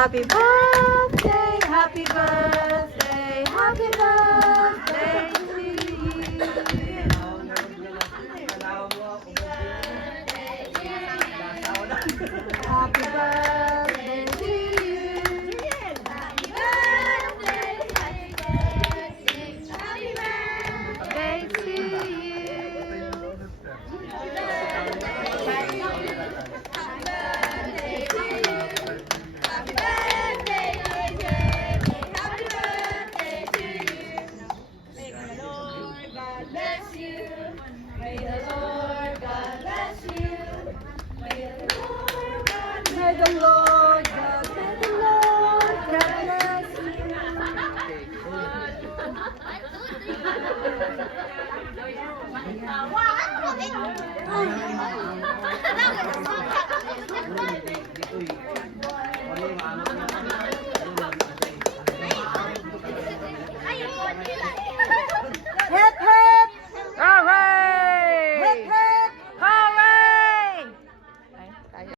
Happy birthday, happy birthday, happy birthday to you. Happy birthday to you. Birthday to you. May the Lord God bless you. May the Lord God bless you. May the Lord God, may the Lord God bless you. Wow, ano ba ito?